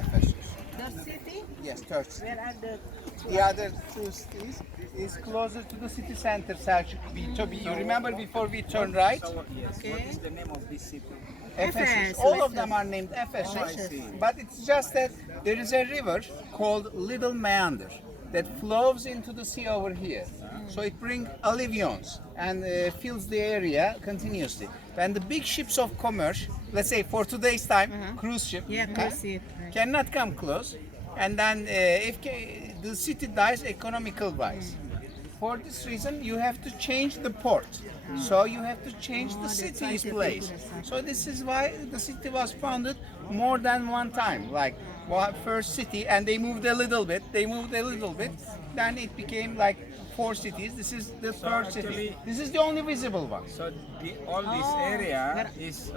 Ephesus. The city? Yes, third city. Where are the The other two cities is closer to the city center, Selçuk. You remember before we turned right? Yes. Okay. What is the name of this city? Ephesus. All of them are named Ephesus, but it's just that there is a river called Little Meander that flows into the sea over here. So it brings alluvions and fills the area continuously. When the big ships of commerce, let's say for today's time, cruise ship, Yeah, cruise ship, right. cannot come close, and then the city dies economical wise. For this reason, you have to change the port. So you have to change the that's why city's they place. put it aside. So this is why the city was founded more than one time. Like first city, and they moved a little bit. Then it became like 4 cities. This is the third city. actually- This is the only visible one. So all this area is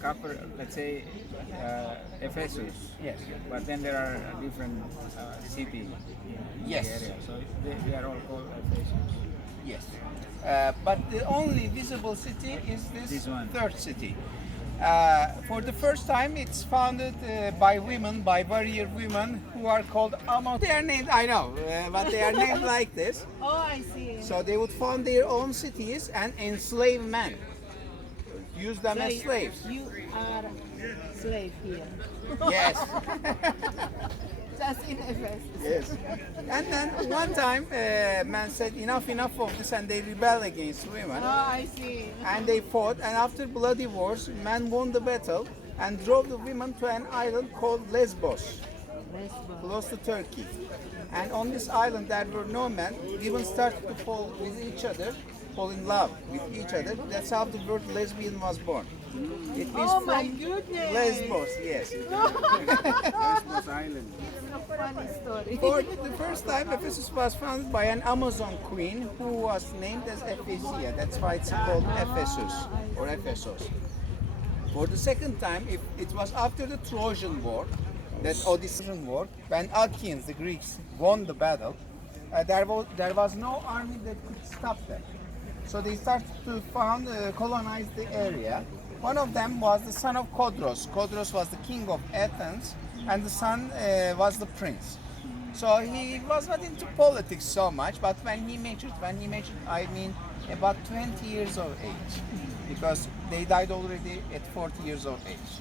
covered, let's say, Efesus. Yes. But then there are different cities in Yes. the area. So they are all called Efesus. Yes. But the only visible city is This one. third city. For the first time, it's founded by women, by warrior women who are called Amos. They are named, I know, but they are named like this. Oh, I see. So they would found their own cities and enslave men, use them as slaves. You are slave here. Yes. Just in Efesus. Yes. And then one time, man said enough of this, and they rebelled against women. Oh, I see. And they fought, and after bloody wars, men won the battle and drove the women to an island called Lesbos, Lesbos. close to Turkey. And on this island there were no men. Women started to fall with each other, fall in love with each other. That's how the word lesbian was born. It is Oh my from goodness. Lesbos, yes. Lesbos Island. Funny story. For the first time, Ephesus was founded by an Amazon queen who was named as Ephesia. That's why it's called Ephesus or Ephesus. For the second time, it was after the Trojan War, that Odyssean War, when Achaeans, the Greeks, won the battle. There was no army that could stop them. So they started to colonize the area. One of them was the son of Kodros. Kodros was the king of Athens, and the son was the prince. So he was not into politics so much, but when he matured, I mean about 20 years of age, because they died already at 40 years of age.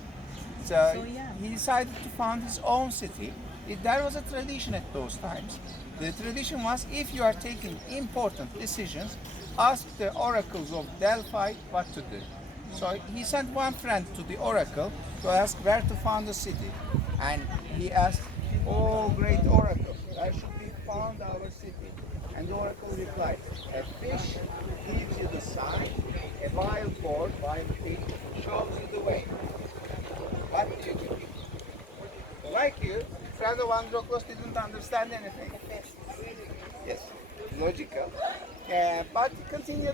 So he decided to found his own city. There was a tradition at those times. The tradition was, if you are taking important decisions, ask the oracles of Delphi what to do. So he sent one friend to the oracle to ask where to found the city. And he asked, "Oh, great oracle, where should we found our city?" And the oracle replied, "A fish gives you the sign, a wild boar, wild pig, shows you the way. What do you do?" Like you, friend of Androclos didn't understand anything. Yes, logical. But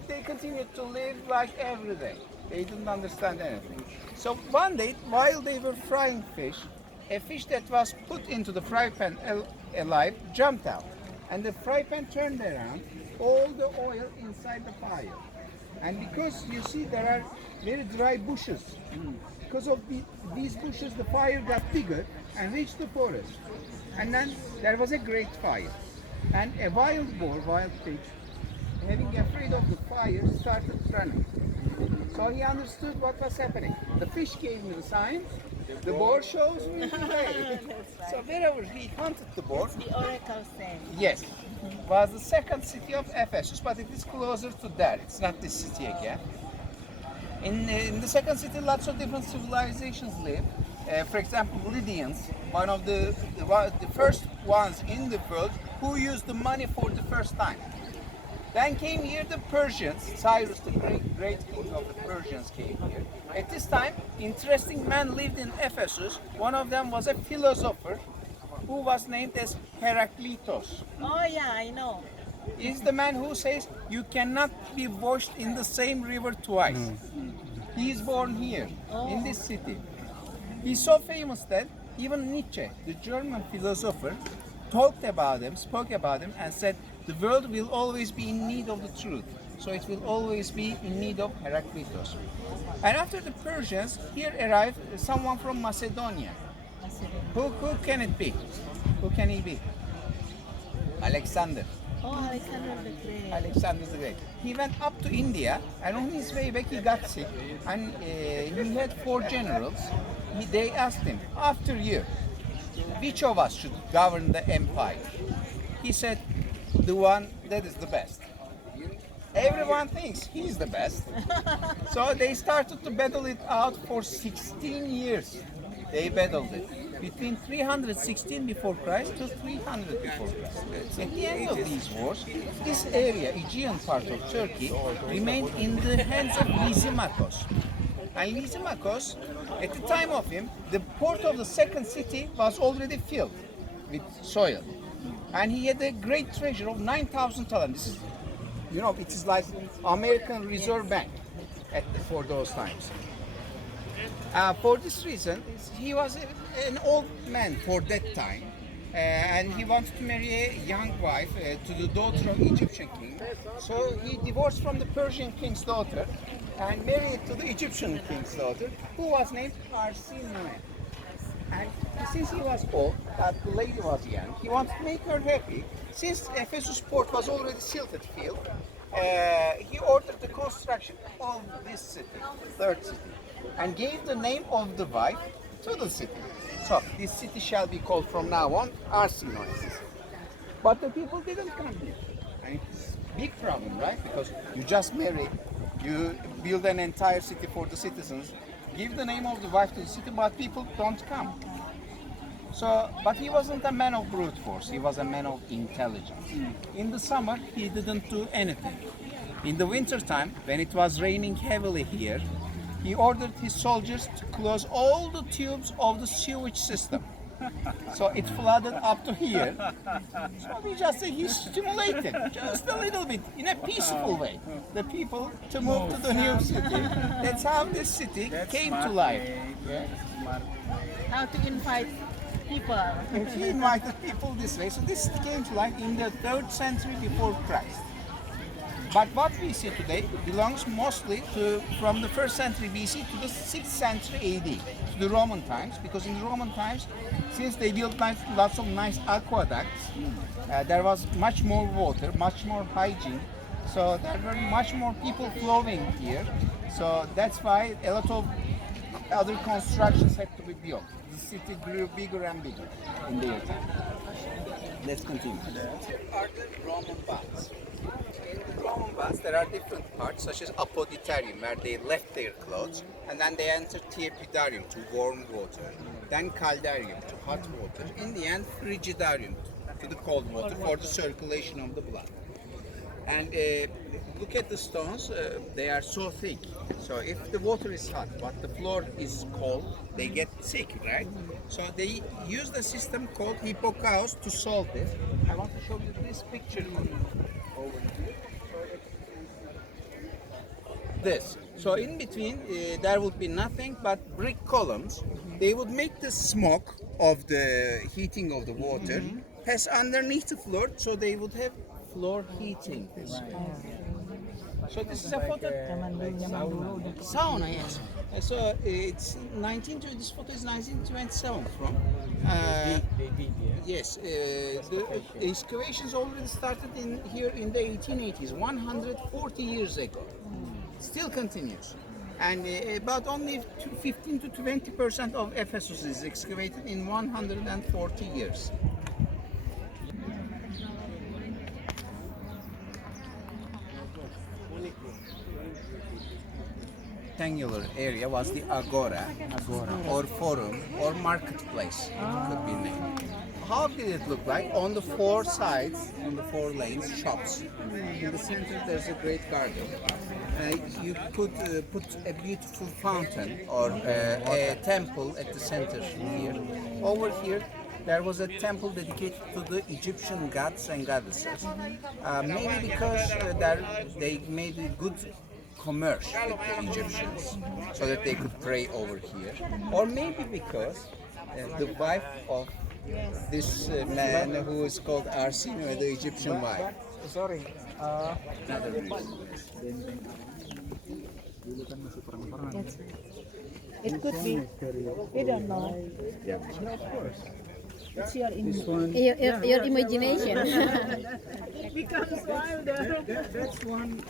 they continued to live like every day. They didn't understand anything. So one day, while they were frying fish, a fish that was put into the fry pan alive jumped out. And the fry pan turned around, all the oil inside the fire. And because you see there are very dry bushes, because of these bushes, the fire got bigger and reached the forest. And then there was a great fire. And a wild boar, wild pig, having afraid of the fire, started running. So he understood what was happening. The fish gave me the sign, the boar shows me the way. So wherever he hunted the boar, The oracle said. yes, was the second city of Ephesus, but it is closer to that. It's not this city again. In the second city, lots of different civilizations live. For example, Lydians, one of the first ones in the world who used the money for the first time. Then came here the Persians. Cyrus, the great king of the Persians, came here. At this time, interesting men lived in Ephesus. One of them was a philosopher who was named as Heraclitus. Oh yeah, I know. He's the man who says you cannot be washed in the same river twice. He is born here, in this city. He's so famous that even Nietzsche, the German philosopher, spoke about him and said the world will always be in need of the truth. So it will always be in need of Heraclitus. And after the Persians, here arrived someone from Macedonia. Who can it be? Who can he be? Alexander. Oh, Alexander the Great. Alexander the Great. He went up to India, and on his way back he got sick, and he had 4 generals. They asked him, after you, which of us should govern the empire? He said, the one that is the best. Everyone thinks he's the best. So they started to battle it out for 16 years. They battled it between 316 before Christ to 300 before Christ. At the end of these wars, this area, Aegean part of Turkey, remained in the hands of Lysimachus. And Lysimachus, at the time of him, the port of the second city was already filled with soil. And he had a great treasure of 9,000 talents. This is, you know, it is like American Reserve Bank for those times. For this reason, he was an old man for that time, and he wanted to marry a young wife to the daughter of Egyptian king. So he divorced from the Persian king's daughter and married to the Egyptian king's daughter, who was named Arsinoe. And since he was old, that the lady was young, he wanted to make her happy. Since Efesus port was already silted field, he ordered the construction of this city, third city, and gave the name of the wife to the city. So this city shall be called from now on Arsinoe. But the people didn't come here. And it's a big problem, right? Because you just marry, you build an entire city for the citizens, give the name of the wife to the city, but people don't come. So, but he wasn't a man of brute force, he was a man of intelligence. In the summer, he didn't do anything. In the winter time, when it was raining heavily here, he ordered his soldiers to close all the tubes of the sewage system. So it flooded up to here. So we just say he stimulated, just a little bit, in a peaceful way, the people to move to the new city. That's how this city came to life. Yeah. How to invite people. And he invited people this way. So this came to life in the 3rd century before Christ. But what we see today belongs mostly from the 1st century BC to the 6th century AD, to the Roman times, because in the Roman times, since they built lots of nice aqueducts, there was much more water, much more hygiene, so there were much more people flowing here. So that's why a lot of other constructions had to be built. The city grew bigger and bigger in their time. Let's continue. Here are the Roman baths. In the Roman baths, there are different parts, such as apoditarium, where they left their clothes, and then they entered tepidarium, to warm water, then caldarium, to hot water, in the end frigidarium, to the cold water, for the circulation of the blood. And look at the stones, they are so thick. So if the water is hot, but the floor is cold, they get sick, right? So they use the system called hypocaust to solve this. I want to show you this picture over here. This. So in between, there would be nothing but brick columns. They would make the smoke of the heating of the water pass underneath the floor, so they would have floor heating. So this is a photo. Sauna, yes. So it's 1920. This photo is 1927 from. Yes, the excavations already started in here in the 1880s, 140 years ago. Still continues, and about only 15 to 20% of Ephesus is excavated in 140 years. Rectangular area was the agora, or forum, or marketplace, could be named. How did it look like? On the 4 sides, on the 4 lanes, shops. In the center, there's a great garden. You could put a beautiful fountain or a temple at the center here. Over here, there was a temple dedicated to the Egyptian gods and goddesses. Maybe because they made a good commerce with the Egyptians, so that they could pray over here, or maybe because the wife of this man who is called Arsinoe, the Egyptian wife. Sorry. Another reason. It could be. We don't know. Yeah, of course. It's your This one. your imagination. It becomes wilder. That's one.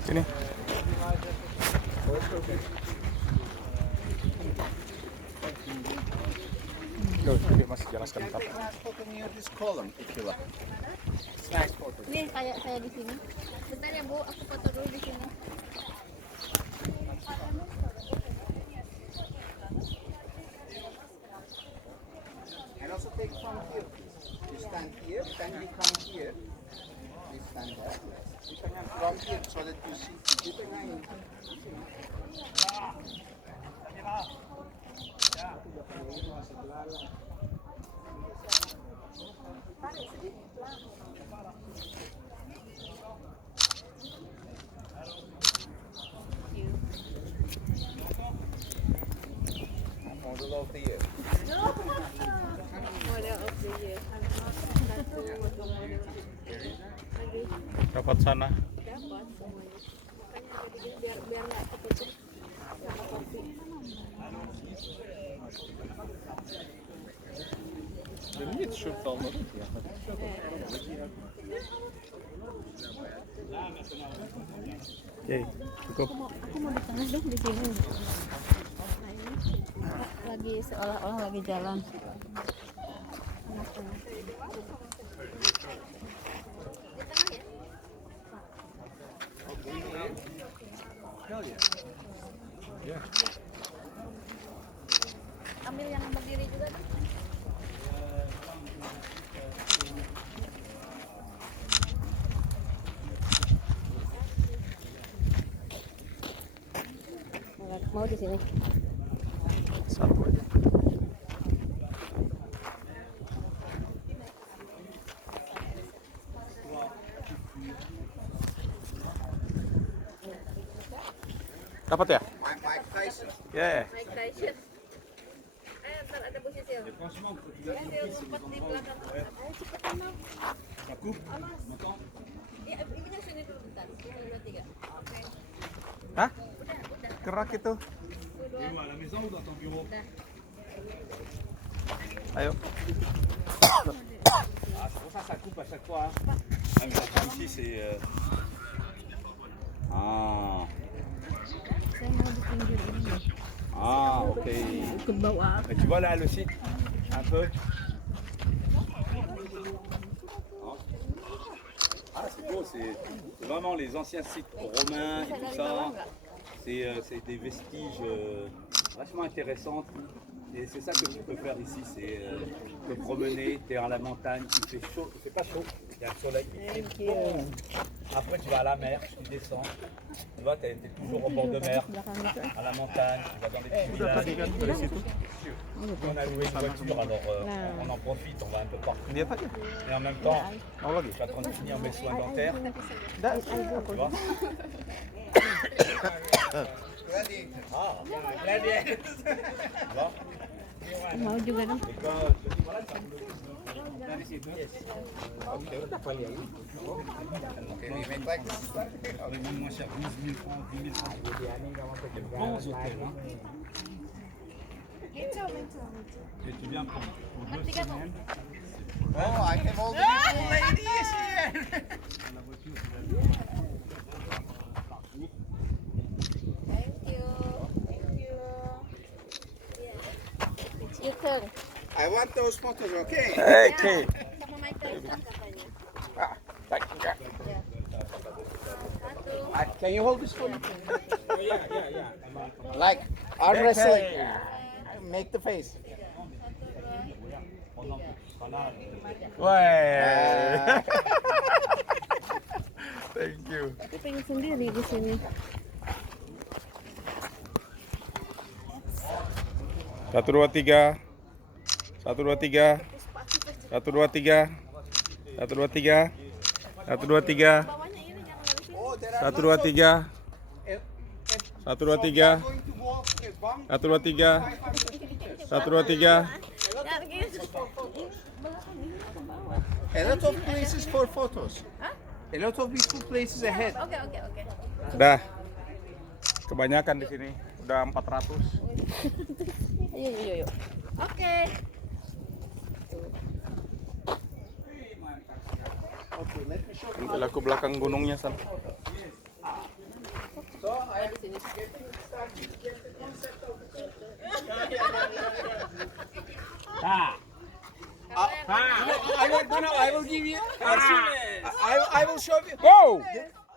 Sini. Loh, ini masih jalan sebentar. Last photo near this column, if you like. Last photo. Nih kayak saya di sini. Bentar ya Bu, aku foto dulu di sini. And also take from here, please. You stand here, then you come here. You stand there. You can from here so that you see. You can model of the year. Model of the year. Dapat sana. Dapat semuanya. Makanya biar nggak ketutup sama kopi. Benim hiç şort almadım ki ya. Oke, cukup. Aku mau di tengah dong di sini. Nah ini lagi seolah-olah lagi jalan. Tengah-tengah. Ambil yang berdiri juga deh. Mau di sini. Satu aja. Dapat ya? Mike Tyson. Ya. Mike Tyson. Ntar ada Bu Sisil. Ya, dia sempat di belakang. Ayo cepetan mau. Iya, ini sini dulu bentar. 1, 2, 3. Oke. Hah? Gerak itu. Udah. Ayo. Ah, c'est pour ça ça coupe à chaque fois. Même ça ici, c'est. Ah. Saya mau di pinggir ini. Ah, ok. Ke bawah. Mais tu vois là le site, un peu. Ah, c'est beau, c'est vraiment les anciens sites romains et tout ça. C'est des vestiges vachement intéressants. Et c'est ça que tu peux faire ici, c'est te promener, tu es à la montagne, il fait chaud, il fait pas chaud, il y a le soleil. Après tu vas à la mer, tu descends, tu vois, tu es toujours au bord de mer, à la montagne, tu vas dans des petits villages. On a loué une voiture, alors on en profite, on va un peu partout. Dia pakai. Et en même temps, Mau lagi? je suis en train de finir mes soins dentaires, tu vois. Gladiator. Ah, gladiator. Tu vois. Mau juga dong. Et quand je te dis, voilà, ça me dans ces pièces. Okay, we make like this. Les moins cher, 12 000 francs, 10 000 francs. Des bons hôtels. Hein. Et tu viens pour 2 semaines. Oh, I have all the beautiful ladies here. Thank you. Thank you. It's your turn. I want those photos, okay? Oke. Sama Mike Tyson katanya. Ah, baik. Ya. Satu. Can you hold this for me? Oh, yeah. Like arm wrestling. Make the face. Pendant que tu seras là, Wah. Thank you. Aku pengen sendiri di sini. 1, 2, 3. 1, 2, 3. 1, 2, 3. 1, 2, 3. 1, 2, 3. Bawahnya ini jangan dari sini. Oh, there are 1, 2, 3. 1, 2, 3. going to walk a bump 1, 2, 3. 1, 2, 3. Jangan gitu. a lot of places for photos. A lot of beautiful places ahead. Oke, oke, oke. Udah. Kebanyakan di sini. Udah 400. Ayo, ayo, ayo. Oke. Okay, let me show you. Ambil aku belakang gunungnya, San. So I am getting started to get the concept of I will give you. I will show you. Go!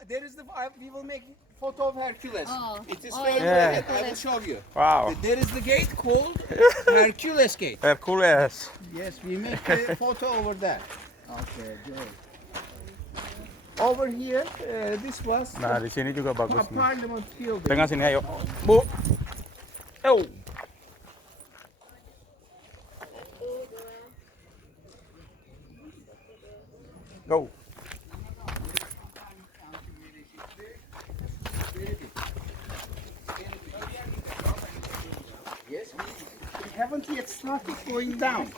There is we will make photo of Hercules. Oh. It is Oh, very yeah. I will show you. Wow. There is the gate called Hercules Gate. Hercules. Yes, we make a photo over there. Okay, good. Over here, this was Nah, di sini juga the bagus nih. Parliament building. Pegang sini, ayo. Bu. Oh. Go. Yes, we haven't yet started going down.